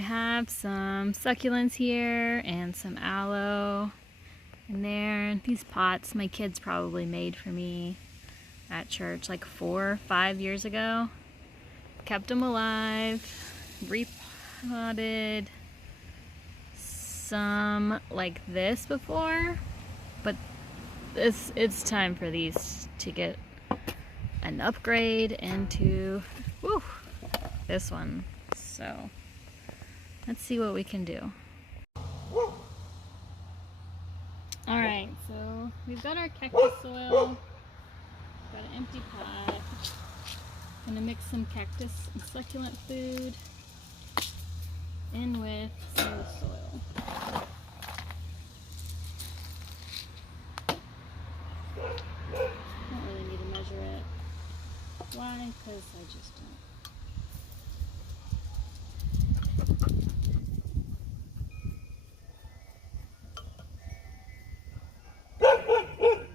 I have some succulents here and some aloe in there. These pots my kids probably made for me at church like 4 or 5 years ago. Kept them alive, repotted some like this before, but it's time for these to get an upgrade into this one. So let's see what we can do. Alright, so we've got our cactus soil, got an empty pot. I'm gonna mix some cactus and succulent food in with some of the soil. Don't really need to measure it. Why? Because I just don't.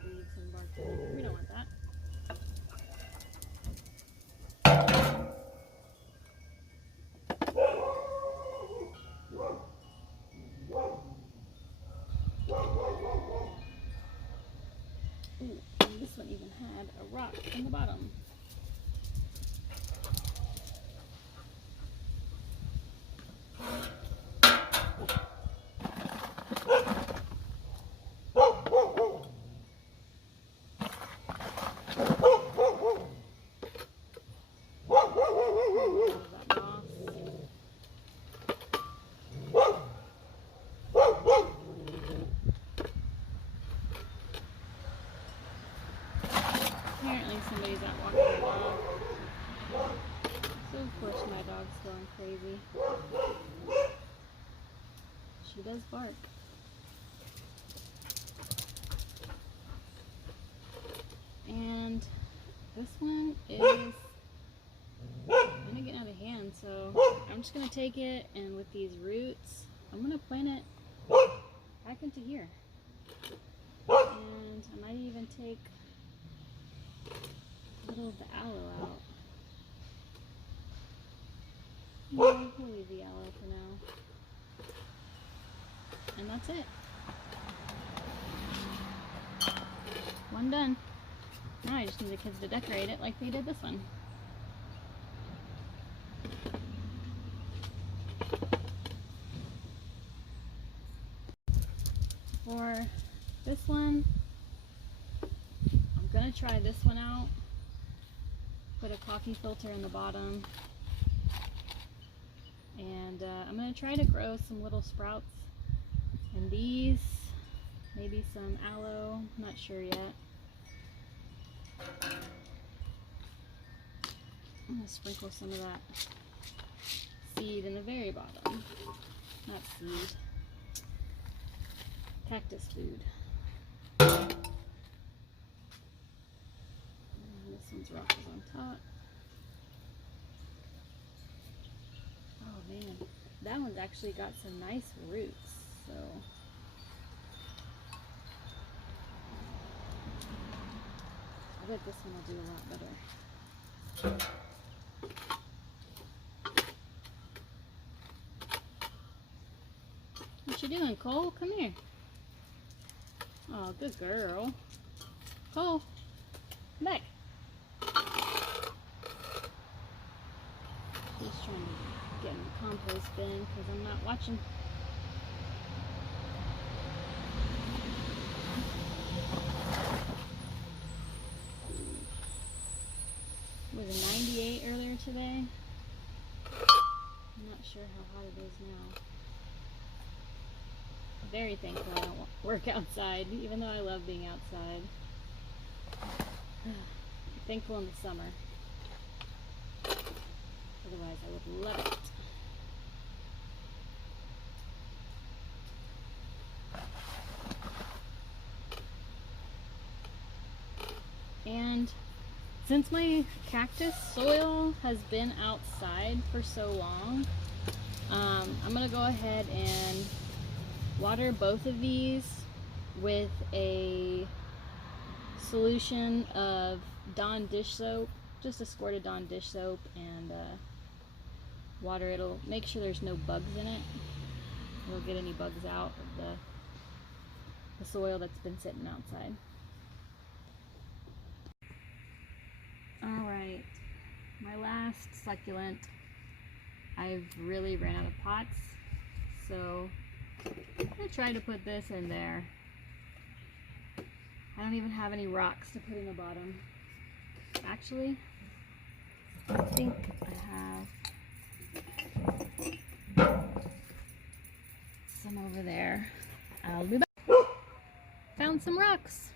Leaves and bark. We don't want that. Ooh, and this one even had a rock in the bottom. Apparently somebody's out walking the dog. So of course my dog's going crazy. She does bark. And this one is gonna get out of hand, so I'm just gonna take it, and with these roots, I'm gonna plant it back into here. And I might even take a little of the aloe out. No, we'll leave the aloe for now. And that's it. One done. Now I just need the kids to decorate it like they did this one. For this one, I'm gonna try this one out. Put a coffee filter in the bottom. And I'm gonna try to grow some little sprouts. And these, maybe some aloe, not sure yet. I'm gonna sprinkle some of that seed in the very bottom. Not seed. Cactus food. And this one's rock is on top. Oh man, that one's actually got some nice roots, so I bet this one will do a lot better. What you doing, Cole? Come here. Oh, good girl. Cole, come back. Just trying to get in the compost bin because I'm not watching. Was it 98 earlier today? I'm not sure how hot it is now. Very thankful I don't work outside, even though I love being outside. Thankful in the summer. Otherwise I would love it. And since my cactus soil has been outside for so long, I'm going to go ahead and water both of these with a solution of Dawn dish soap, just a squirt of Dawn dish soap, and water, it'll make sure there's no bugs in it. It'll get any bugs out of the soil that's been sitting outside. Alright, my last succulent. I've really ran out of pots, so I tried to put this in there. I don't even have any rocks to put in the bottom. Actually, I think I have some over there. I'll be back. Found some rocks.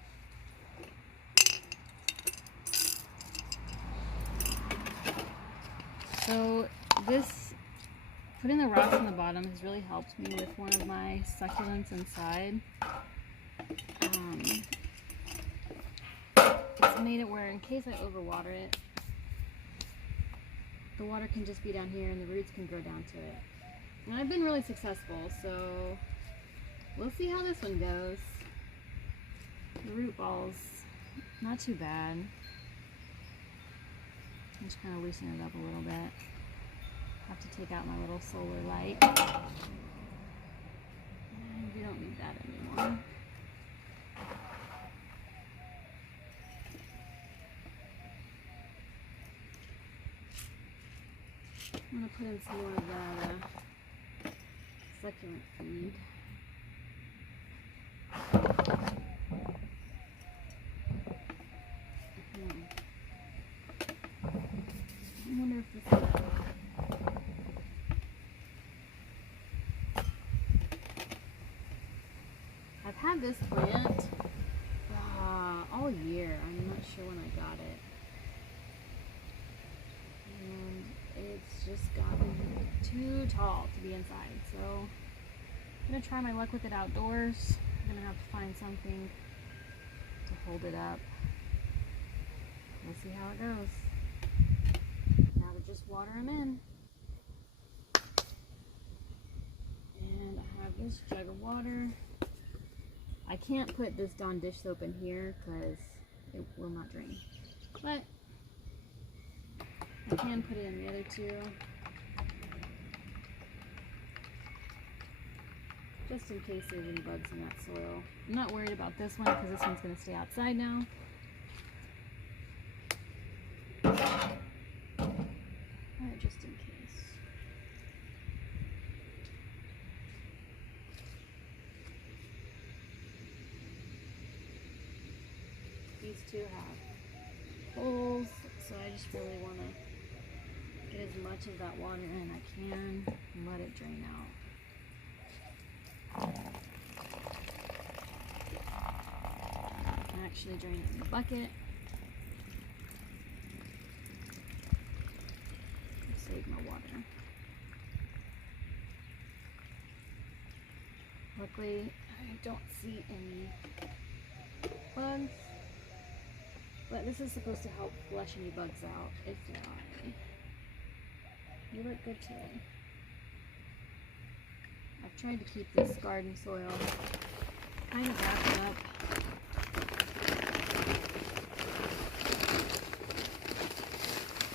So this, putting the rocks on the bottom has really helped me with one of my succulents inside. It's made it where in case I overwater it, the water can just be down here and the roots can grow down to it. And I've been really successful, so we'll see how this one goes. The root balls, not too bad. I'm just kind of loosening it up a little bit. Have to take out my little solar light. And we don't need that anymore. I'm going to put in some more of that succulent feed. I wonder if this is... I've had this plant all year. I'm not sure when I got it. And it's just gotten too tall to be inside. So I'm going to try my luck with it outdoors. I'm going to have to find something to hold it up. We'll see how it goes. Now to just water them in. And I have this jug of water. I can't put this Dawn dish soap in here because it will not drain. But I can put it in the other two. Just in case there's any bugs in that soil. I'm not worried about this one because this one's going to stay outside now. But just in case. These two have holes, so I just really want to get as much of that water in I can and let it drain out. I actually drain it in the bucket. Save my water. Luckily, I don't see any bugs, but this is supposed to help flush any bugs out if there are any. You look good today. I've tried to keep this garden soil kind of wrapped up.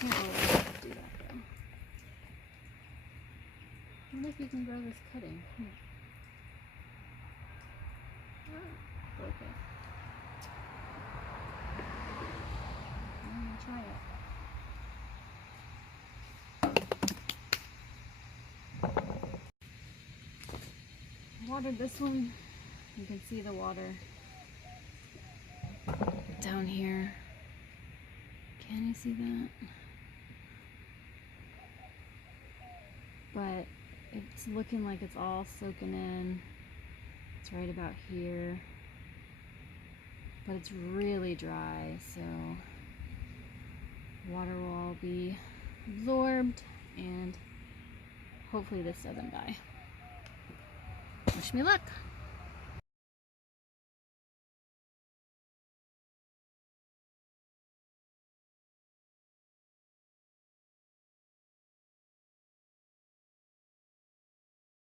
Can't always do that though. I wonder if you can grow this cutting. Okay. I'm gonna try it. I watered this one. You can see the water down here. Can you see that? But it's looking like it's all soaking in. It's right about here. But it's really dry, so water will all be absorbed and hopefully this doesn't die. Wish me luck.